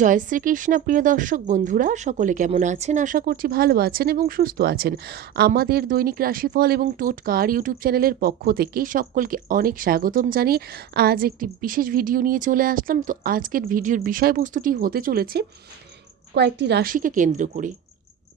জয় শ্রীকৃষ্ণ, প্রিয় দর্শক বন্ধুরা, সকলে কেমন আছেন? আশা করছি ভালো আছেন এবং সুস্থ আছেন। আমাদের দৈনিক রাশিফল এবং টোটকার ইউটিউব চ্যানেলের পক্ষ থেকে সকলকে অনেক স্বাগতম জানিয়ে আজ একটি বিশেষ ভিডিও নিয়ে চলে আসলাম। তো আজকের ভিডিওর বিষয়বস্তুটি হতে চলেছে কয়েকটি রাশিকে কেন্দ্র করে।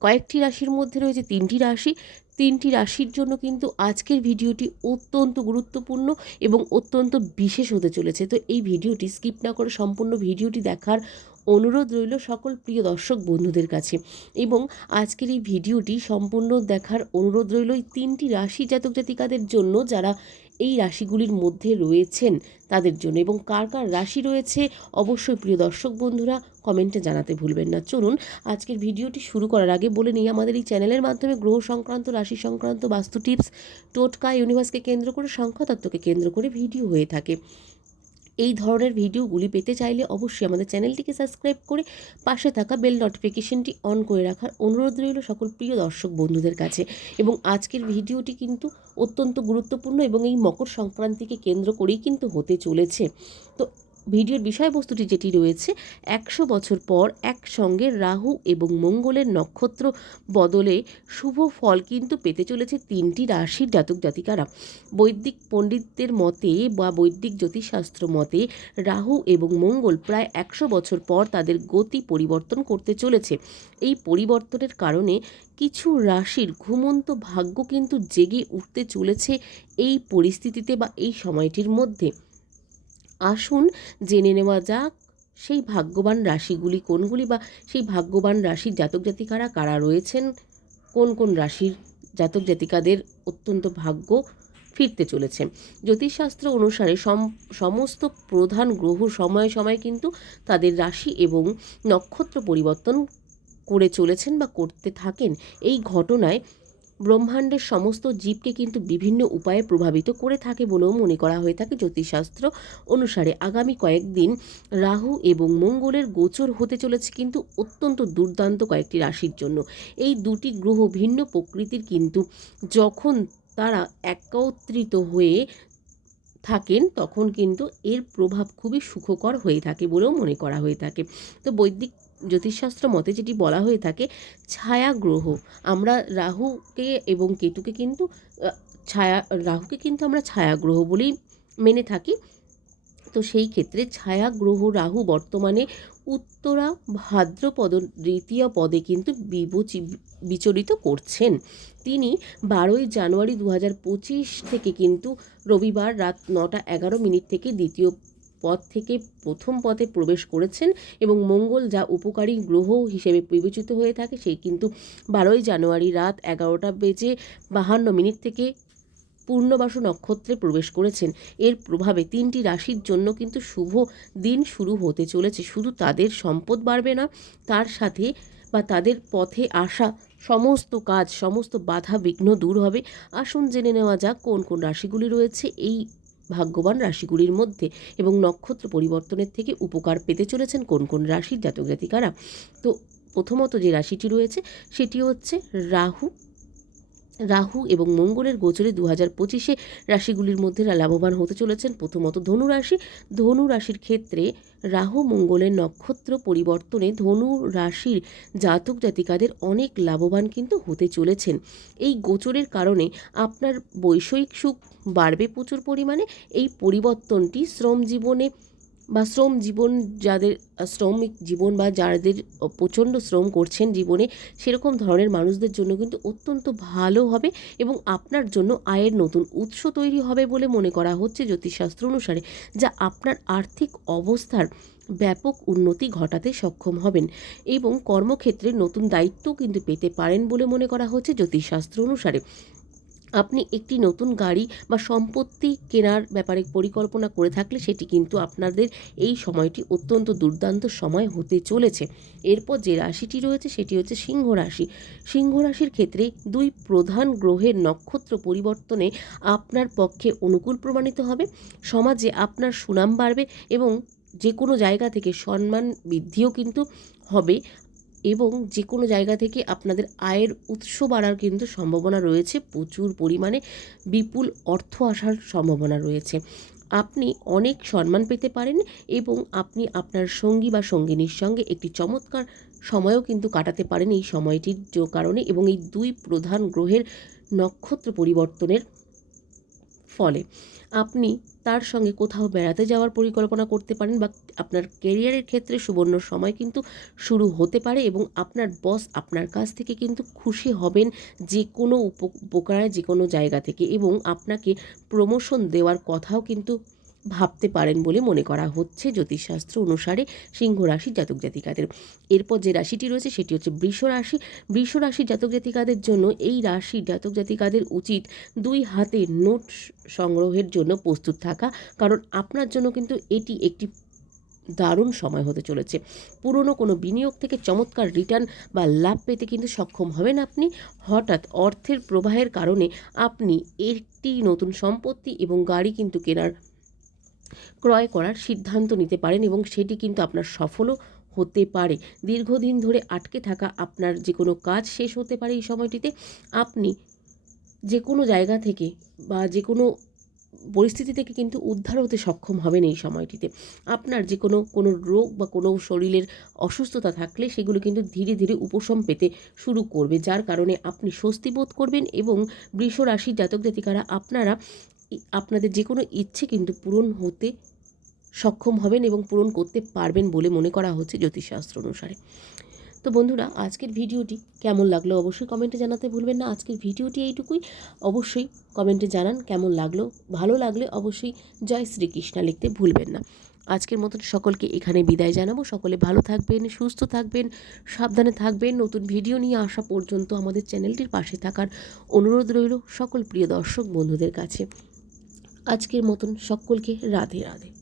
কয়েকটি রাশির মধ্যে রয়েছে তিনটি রাশি। তিনটি রাশির জন্য কিন্তু আজকের ভিডিওটি অত্যন্ত গুরুত্বপূর্ণ এবং অত্যন্ত বিশেষ হতে চলেছে। তো এই ভিডিওটি স্কিপ না করে সম্পূর্ণ ভিডিওটি দেখার অনুরোধ রইল সকল প্রিয় দর্শক বন্ধুদের কাছে। এবং আজকের এই ভিডিওটি সম্পূর্ণ দেখার অনুরোধ রইল এই তিনটি রাশি জাতক জাতিকাদের জন্য যারা এই রাশিগুলির মধ্যে রয়েছেন তাদের জন্য। এবং কার কার রাশি রয়েছে অবশ্যই প্রিয় দর্শক বন্ধুরা কমেন্টে জানাতে ভুলবেন না। চলুন আজকের ভিডিওটি শুরু করার আগে বলে নিই, আমাদের এই চ্যানেলের মাধ্যমে গ্রহ সংক্রান্ত, রাশি সংক্রান্ত, বাস্তু টিপস, টোটকা, ইউনিভার্সকে কেন্দ্র করে, সংখ্যাতত্ত্বকে কেন্দ্র করে ভিডিও হয়ে থাকে। এই ধরনের ভিডিওগুলি পেতে চাইলে অবশ্যই আমাদের চ্যানেলটিকে সাবস্ক্রাইব করে পাশে থাকা বেল নোটিফিকেশনটি অন করে রাখার অনুরোধ রইল সকল প্রিয় দর্শক বন্ধুদের কাছে। এবং আজকের ভিডিওটি কিন্তু অত্যন্ত গুরুত্বপূর্ণ এবং এই মকর সংক্রান্তিকে কেন্দ্র করেই কিন্তু হতে চলেছে। তো ভিডিওর বিষয়বস্তুটি যেটি রয়েছে, একশো বছর পর একসঙ্গে রাহু এবং মঙ্গলের নক্ষত্র বদলে শুভ ফল কিন্তু পেতে চলেছে তিনটি রাশির জাতক জাতিকারা। বৈদিক পণ্ডিতদের মতে বা বৈদিক জ্যোতিষশাস্ত্র মতে, রাহু এবং মঙ্গল প্রায় একশো বছর পর তাদের গতি পরিবর্তন করতে চলেছে। এই পরিবর্তনের কারণে কিছু রাশির ঘুমন্ত ভাগ্য কিন্তু জেগে উঠতে চলেছে এই পরিস্থিতিতে বা এই সময়টির মধ্যে। আসুন জেনে নেওয়া যাক, সেই ভাগ্যবান রাশিগুলি কোনগুলি বা সেই ভাগ্যবান রাশির জাতক জাতিকারা কারা রয়েছেন? কোন কোন রাশির জাতক জাতিকাদের অত্যন্ত ভাগ্য ফিরতে চলেছে? জ্যোতিষশাস্ত্র অনুসারে সমস্ত প্রধান গ্রহ সময়ে সময়ে কিন্তু তাদের রাশি এবং নক্ষত্র পরিবর্তন করে চলেছেন বা করতে থাকেন। এই ঘটনায় ব্রহ্মাণ্ডের সমস্ত জীবকে কিন্তু বিভিন্ন উপায়ে প্রভাবিত করে থাকে বলেও মনে করা হয়ে থাকে জ্যোতিষশাস্ত্র অনুসারে। আগামী কয়েকদিন রাহু এবং মঙ্গলের গোচর হতে চলেছে কিন্তু অত্যন্ত দুর্দান্ত কয়েকটি রাশির জন্য। এই দুটি গ্রহ ভিন্ন প্রকৃতির কিন্তু যখন তারা একত্রিত হয়ে থাকেন তখন কিন্তু এর প্রভাব খুবই সুখকর হয়ে থাকে বলেও মনে করা হয়ে থাকে। তো বৈদিক জ্যোতিষশাস্ত্র মতে যেটি বলা হয়ে থাকে ছায়া গ্রহ আমরা রাহুকে এবং কেতুকে কিন্তু ছায়া, রাহুকে কিন্তু আমরা ছায়া গ্রহ বলেই মেনে থাকি। তো সেই ক্ষেত্রে ছায়া গ্রহ রাহু বর্তমানে উত্তরা ভাদ্রপদ দ্বিতীয় পদে কিন্তু বিবচি বিচরিত করছেন। তিনি বারোই জানুয়ারি দু হাজার পঁচিশ থেকে কিন্তু রবিবার রাত নটা এগারো মিনিট থেকে দ্বিতীয় পদ থেকে প্রথম পথে প্রবেশ করেছেন এবং মঙ্গল যা উপকারী গ্রহ হিসেবে বিবেচিত হয়ে থাকে সেই কিন্তু বারোই জানুয়ারি রাত এগারোটা বেজে বাহান্ন মিনিট থেকে পূর্ণবাসু নক্ষত্রে প্রবেশ করেছেন। এর প্রভাবে তিনটি রাশির জন্য কিন্তু শুভ দিন শুরু হতে চলেছে। শুধু তাদের সম্পদ বাড়বে না, তার সাথে বা তাদের পথে আসা সমস্ত কাজ, সমস্ত বাধা বিঘ্ন দূর হবে। আসুন জেনে নেওয়া যাক কোন কোন রাশিগুলি রয়েছে। এই ভাগ্যবান রাশিগুলির মধ্যে এবং নক্ষত্র পরিবর্তনের থেকে উপকার পেতে চলেছেন কোন কোন রাশির জাতক জাতিকারা। তো প্রথমত যে রাশিটি রয়েছে সেটি হচ্ছে রাহু রাহু এবং মঙ্গলের গোচরে দু হাজার পঁচিশে রাশিগুলির মধ্যে লাভবান হতে চলেছেন। প্রথমত ধনু রাশি। ধনু রাশির ক্ষেত্রে রাহু মঙ্গলের নক্ষত্র পরিবর্তনে ধনু রাশির জাতক জাতিকাদের অনেক লাভবান কিন্তু হতে চলেছেন। এই গোচরের কারণে আপনার বৈষয়িক সুখ বাড়বে প্রচুর পরিমাণে। এই পরিবর্তনটি শ্রম জীবনে বা শ্রম জীবন যাদের, শ্রমিক জীবন বা যাদের প্রচণ্ড শ্রম করছেন জীবনে, সেরকম ধরনের মানুষদের জন্য কিন্তু অত্যন্ত ভালো হবে এবং আপনার জন্য আয়ের নতুন উৎস তৈরি হবে বলে মনে করা হচ্ছে জ্যোতিষশাস্ত্র অনুসারে, যা আপনার আর্থিক অবস্থার ব্যাপক উন্নতি ঘটাতে সক্ষম হবেন এবং কর্মক্ষেত্রে নতুন দায়িত্বও কিন্তু পেতে পারেন বলে মনে করা হচ্ছে জ্যোতিষশাস্ত্র অনুসারে। আপনি একটি নতুন গাড়ি বা সম্পত্তি কেনার ব্যাপারে পরিকল্পনা করে থাকলে সেটি কিন্তু আপনাদের এই সময়টি অত্যন্ত দুর্দান্ত সময় হতে চলেছে। এরপর যে রাশিটি রয়েছে সেটি হচ্ছে সিংহ রাশি। সিংহ রাশির ক্ষেত্রে দুই প্রধান গ্রহের নক্ষত্র পরিবর্তনে আপনার পক্ষে অনুকূল প্রমাণিত হবে। সমাজে আপনার সুনাম বাড়বে এবং যে কোনো জায়গা থেকে সম্মান বৃদ্ধিও কিন্তু হবে। এবং যে কোনো জায়গা থেকে আপনাদের আয়ের উৎস বাড়ার কিন্তু সম্ভাবনা রয়েছে। প্রচুর পরিমাণে বিপুল অর্থ আসার সম্ভাবনা রয়েছে। আপনি অনেক সম্মান পেতে পারেন এবং আপনি আপনার সঙ্গী বা সঙ্গিনীর সঙ্গে একটি চমৎকার সময়ও কিন্তু কাটাতে পারেন এই সময়টির কারণে এবং এই দুই প্রধান গ্রহের নক্ষত্র পরিবর্তনের ফলে। আপনি তার সঙ্গে কোথাও বেড়াতে যাওয়ার পরিকল্পনা করতে পারেন বা আপনার কেরিয়ারের ক্ষেত্রে সুবর্ণ সময় কিন্তু শুরু হতে পারে এবং আপনার বস আপনার কাছ থেকে কিন্তু খুশি হবেন যে কোনো উপ- উপকারে, যে কোনো জায়গা থেকে এবং আপনাকে প্রমোশন দেওয়ার কথাও কিন্তু ভাবতে পারেন বলে মনে করা হচ্ছে জ্যোতিষশাস্ত্র অনুসারে সিংহ রাশি জাতক জাতিকাদের। এরপর যে রাশিটি রয়েছে সেটি হচ্ছে বৃষ রাশি। বৃষ রাশি জাতক জাতিকাদের জন্য এই রাশির জাতক জাতিকাদের উচিত দুই হাতে নোট সংগ্রহের জন্য প্রস্তুত থাকা, কারণ আপনার জন্য কিন্তু এটি একটি দারুণ সময় হতে চলেছে। পুরনো কোনো বিনিয়োগ থেকে চমৎকার রিটার্ন বা লাভ পেতে কিন্তু সক্ষম হবেন আপনি। হঠাৎ অর্থের প্রবাহের কারণে আপনি একটি নতুন সম্পত্তি এবং গাড়ি কিন্তু কেনার ক্রয় করার সিদ্ধান্ত নিতে পারেন এবং সেটি কিন্তু আপনার সফলও হতে পারে। দীর্ঘদিন ধরে আটকে থাকা আপনার যে কোনো কাজ শেষ হতে পারে এই সময়টিতে। আপনি যে কোনো জায়গা থেকে বা যে কোনো পরিস্থিতি থেকে কিন্তু উদ্ধার হতে সক্ষম হবেন এই সময়টিতে। আপনার যে কোনো কোনো রোগ বা কোনো শরীরের অসুস্থতা থাকলে সেগুলো কিন্তু ধীরে ধীরে উপশম পেতে শুরু করবে, যার কারণে আপনি স্বস্তি বোধ করবেন এবং বৃষ রাশির জাতক জাতিকারা আপনারা আপনাদের যে কোনো ইচ্ছে কিন্তু পূরণ হতে সক্ষম হবেন এবং পূরণ করতে পারবেন বলে মনে করা হচ্ছে জ্যোতিষশাস্ত্র অনুসারে। তো বন্ধুরা, আজকের ভিডিওটি কেমন লাগল অবশ্যই কমেন্টে জানাতে ভুলবেন না। আজকের ভিডিওটি এইটুকুই। অবশ্যই কমেন্টে জানান কেমন লাগল। ভালো লাগলে অবশ্যই জয় শ্রীকৃষ্ণা লিখতে ভুলবেন না। আজকের মতন সকলকে এখানে বিদায় জানাব। সকলে ভালো থাকবেন, সুস্থ থাকবেন, সাবধানে থাকবেন। নতুন ভিডিও নিয়ে আসা পর্যন্ত আমাদের চ্যানেলটির পাশে থাকার অনুরোধ রইল সকল প্রিয় দর্শক বন্ধুদের কাছে। আজকের মতন সকলকে রাধে রাধে।